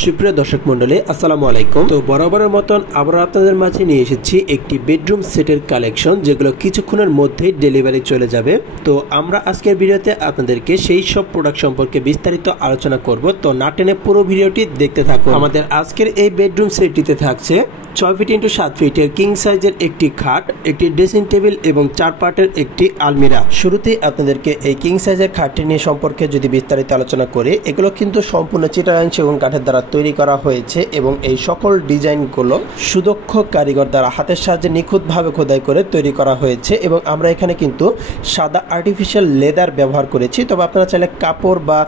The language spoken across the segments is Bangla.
সুপ্রিয় দর্শক মণ্ডলী, আসসালামু আলাইকুম। তো বরাবরের মতন আবার আপনাদের মাঝে নিয়ে এসেছি একটি বেডরুম সেটের কালেকশন, যেগুলো কিছুক্ষণের মধ্যেই ডেলিভারি চলে যাবে। তো আমরা আজকের ভিডিওতে আপনাদেরকে সেই সব প্রোডাক্ট সম্পর্কে বিস্তারিত আলোচনা করব। তো না টেনে পুরো ভিডিওটি দেখতে থাকুন। আমাদের আজকের এই বেডরুম সেটটিতে থাকছে 6 ফিট ইন্টু 7 ফিটের কিং সাইজের একটি খাট, একটি ড্রেসিং টেবিল এবং 4 পার্টের একটি আলমিরা। শুরুতেই আপনাদেরকে এই কিং সাইজের খাটটি নিয়ে সম্পর্কে যদি বিস্তারিত আলোচনা করি, এগুলো কিন্তু সম্পূর্ণ চিটাগাং সেগুন কাঠের দ্বারা তৈরি করা হয়েছে এবং এই সকল ডিজাইনগুলো সুদক্ষ কারিগর দ্বারা হাতের সাহায্যে নিখুঁতভাবে খোদাই করে তৈরি করা হয়েছে। এবং আমরা এখানে কিন্তু সাদা আর্টিফিশিয়াল লেদার ব্যবহার করেছি, তবে আপনারা চাইলে কাপড় বা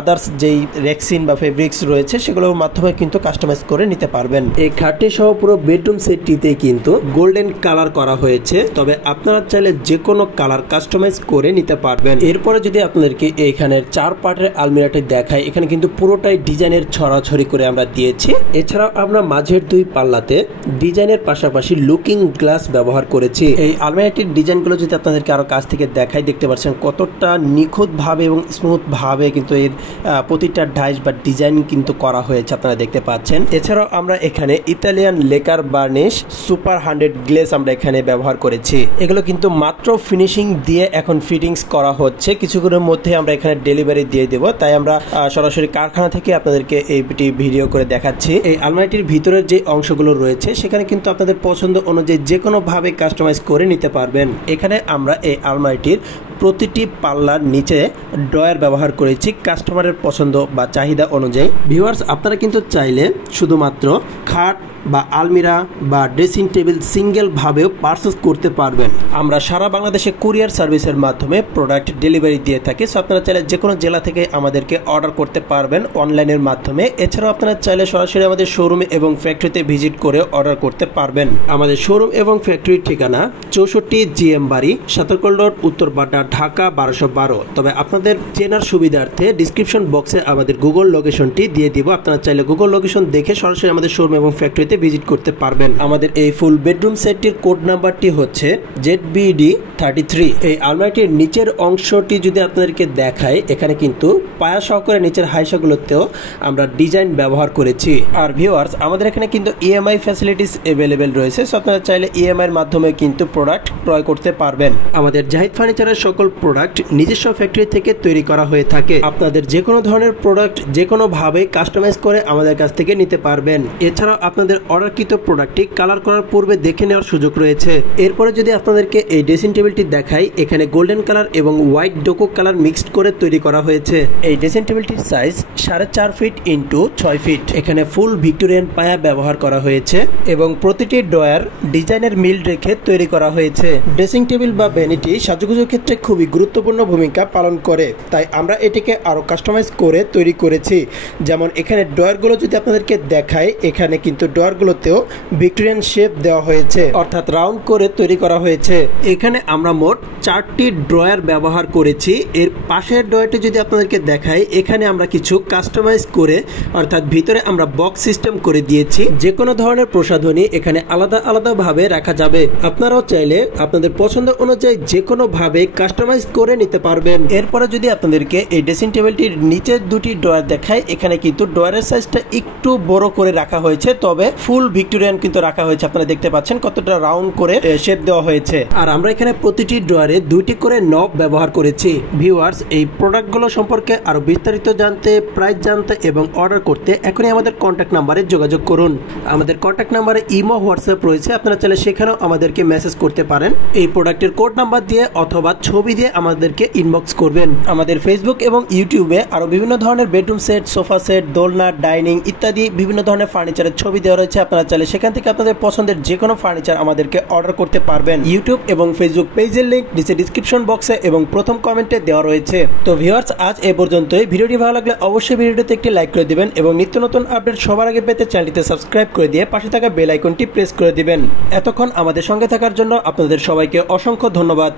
আদার্স যেই রেক্সিন বা ফেব্রিক্স রয়েছে সেগুলোর মাধ্যমে কিন্তু কাস্টমাইজ করে নিতে পারবেন। এই খাটটি সহ পুরো বেডরুম সেটটিতে কিন্তু গোল্ডেন কালার করা হয়েছে, তবে আপনারা চাইলে যে কোনো কালার কাস্টমাইজ করে নিতে পারবেন। এরপরে যদি আপনাদেরকে এইখানের 4 পার্টের আলমিরাটি দেখাই, এখানে কিন্তু পুরোটাই ডিজাইনের ছড়াছড়ি করে আমরা দিয়েছি। এছাড়াও আমরা মাঝের 2 পাল্লাতে ডিজাইনের পাশাপাশি লুকিং গ্লাস ব্যবহার করেছি। এই আলমিরাটির ডিজাইনগুলো যদি আপনাদেরকে আরো কাছ থেকে দেখাই, দেখতে পাচ্ছেন কতটা নিখুঁত ভাবে এবং স্মুথ ভাবে কিন্তু এর প্রতিটা ডাইস বা ডিজাইন কিন্তু করা হয়েছে, আপনারা দেখতে পাচ্ছেন। এছাড়াও আমরা এখানে Italian lacquer varnish super 100 glaze আমরা এখানে ব্যবহার করেছি। এগুলো কিন্তু মাত্র ফিনিশিং দিয়ে এখন ফিটিংস করা হচ্ছে, কিছুক্ষণের মধ্যে আমরা এখানে ডেলিভারি দিয়ে দেব। তাই আমরা সরাসরি কারখানা থেকে আপনাদেরকে এইটি ভিডিও করে দেখাচ্ছি। এই আলমারিটির ভিতরের যে অংশগুলো রয়েছে সেখানে কিন্তু আপনাদের পছন্দ অনুযায়ী যে কোনো ভাবে কাস্টমাইজ করে নিতে পারবেন। এখানে আমরা এই আলমারিটির প্রতিটি পাল্লার নিচে ড্রয়ার ব্যবহার করেছি কাস্টমারের পছন্দ বা চাহিদা অনুযায়ী। ভিউয়ার্স, আপনারা কিন্তু চাইলে শুধুমাত্র খাট বা আলমিরা বা ড্রেসিং টেবিল সিঙ্গেল ভাবেও পারচেজ করতে পারবেন। আমরা সারা বাংলাদেশে কুরিয়ার সার্ভিসের মাধ্যমে প্রোডাক্ট ডেলিভারি দিয়ে থাকি। সো আপনারা চাইলে যে কোনো জেলা থেকে আমাদেরকে অর্ডার করতে পারবেন অনলাইনের মাধ্যমে। এছাড়াও আপনারা চাইলে সরাসরি আমাদের শোরুমে এবং ফ্যাক্টরিতে ভিজিট করে অর্ডার করতে পারবেন। আমাদের শোরুম এবং ফ্যাক্টরির ঠিকানা 64 GM বাড়ি, সতর্কল রোড, উত্তরপাড়া, ঢাকা 1212। তবে আপনাদের চেনার সুবিধার্থে ডিসক্রিপশন বক্সে আমাদের গুগল লোকেশনটি দিয়ে দিব। আপনারা চাইলে গুগল লোকেশন দেখে সরাসরি আমাদের শোরুম এবং ফ্যাক্টরিতে ভিজিট করতে পারবেন। আমাদের এই ফুল বেডরুম সেটটির কোড নাম্বারটি হচ্ছে ZBD33। এই আলমারিটির নিচের অংশটি যদি আপনাদেরকে দেখায়, এখানে কিন্তু পায়া সহকারে নিচের হাইসাগুলোতেও আমরা ডিজাইন ব্যবহার করেছি। আর ভিউয়ার্স, আমাদের এখানে কিন্তু EMI ফ্যাসিলিটিস অ্যাভেলেবেল রয়েছে। সো আপনারা চাইলে EMI এর মাধ্যমে কিন্তু প্রোডাক্ট ক্রয় করতে পারবেন। আমাদের জাহিদ ফার্নিচারের সকল প্রোডাক্ট নিজস্ব ফ্যাক্টরি থেকে তৈরি করা হয়ে থাকে। আপনাদের যে কোনো ধরনের প্রোডাক্ট যে কোনো ভাবে কাস্টমাইজ করে আমাদের কাছ থেকে নিতে পারবেন। এছাড়াও আপনাদের অর্ডারকৃত প্রোডাক্টটি কালার করার পূর্বে দেখে নেওয়ার সুযোগ রয়েছে। এরপরে যদি আপনাদেরকে এই ড্রেসিং টেবিলটি দেখাই, এখানে গোল্ডেন কালার এবং হোয়াইট ডোকো কালার মিক্সড করে তৈরি করা হয়েছে। এই ড্রেসিং টেবিলটির সাইজ 4.5 ফিট ইন্টু 6 ফিট। এখানে ফুল ভিক্টোরিয়ান পায়া ব্যবহার করা হয়েছে এবং প্রতিটি ড্রয়ার ডিজাইনের মিল রেখে তৈরি করা হয়েছে। ড্রেসিং টেবিল বা ভ্যানিটি সাজুগুজুর ক্ষেত্রে খুবই গুরুত্বপূর্ণ ভূমিকা পালন করে, তাই আমরা এটিকে আরো কাস্টমাইজ করে তৈরি করেছি। যেমন এখানে ড্রয়ারগুলো যদি আপনাদেরকে দেখাই, এখানে কিন্তু ড্রয়ারগুলোতেও ভিক্টোরিয়ান শেপ দেওয়া হয়েছে, অর্থাৎ রাউন্ড করে তৈরি করা হয়েছে। এখানে আমরা মোট 4টি ড্রয়ার ব্যবহার করেছি। এর পাশের ড্রয়ারটি যদি আপনাদেরকে দেখাই, এখানে আমরা কিছু কাস্টমাইজ করে, অর্থাৎ ভিতরে আমরা বক্স সিস্টেম করে দিয়েছি। যে কোনো ধরনের প্রসাধনী এখানে আলাদা আলাদা ভাবে রাখা যাবে। আপনারাও চাইলে আপনাদের পছন্দ অনুযায়ী যে কোনো ভাবে কাস্টমাইজ করে নিতে পারবেন। এরপরে যদি আপনাদেরকে এই ড্রেসিং টেবিলটির নিচের 2টি ড্রয়ার দেখায়, এখানে কিন্তু ড্রয়ারের সাইজটা একটু বড় করে রাখা হয়েছে, তবে ফুল ভিক্টোরিয়ান কিন্তু রাখা হয়েছে। আপনারা দেখতে পাচ্ছেন কতটা রাউন্ড করে শেপ দেওয়া হয়েছে। আর আমরা এখানে প্রতিটি ড্রয়ারে 2টি করে নব ব্যবহার করেছি। ভিউয়ার্স, এই প্রোডাক্টগুলো সম্পর্কে আরো বিস্তারিত জানতে, প্রাইস জানতে এবং অর্ডার করতে এখনই আমাদের কন্ট্যাক্ট নাম্বারে যোগাযোগ করুন। আমাদের কন্ট্যাক্ট নাম্বারে ইমো, হোয়াটসঅ্যাপ রয়েছে, আপনারা চাইলে সেখানেও আমাদেরকে মেসেজ করতে পারেন। এই প্রোডাক্টের কোড নাম্বার দিয়ে অথবা ছবি দিয়ে আমাদেরকে ইনবক্স করবেন। আমাদের ফেসবুক এবং ইউটিউবে আরো বিভিন্ন ধরনের বেডরুম সেট, সোফা সেট, দোলনা, ডাইনিং ইত্যাদি বিভিন্ন ধরনের ফার্নিচারের ছবি দেওয়া রয়েছে। আপনারা চাইলে সেখান থেকে আপনাদের পছন্দের যে কোনো ফার্নিচার আমাদেরকে অর্ডার করতে পারবেন। ইউটিউব এবং ফেসবুক পেজের লিংক নিচে ডিসক্রিপশন বক্সে এবং প্রথম কমেন্টে দেওয়া রয়েছে। তো ভিউয়ার্স, আজ এ পর্যন্তই। ভিডিওটি ভালো লাগলে অবশ্যই ভিডিওটিতে একটি লাইক করে দিবেন এবং নিত্য নতুন আপডেট সবার আগে পেতে চ্যানেলটিতে সাবস্ক্রাইব করে দিয়ে পাশে থাকা বেল আইকনটি প্রেস করে দিবেন। এতক্ষণ আমাদের সঙ্গে থাকার জন্য আপনাদের সবাইকে অসংখ্য ধন্যবাদ।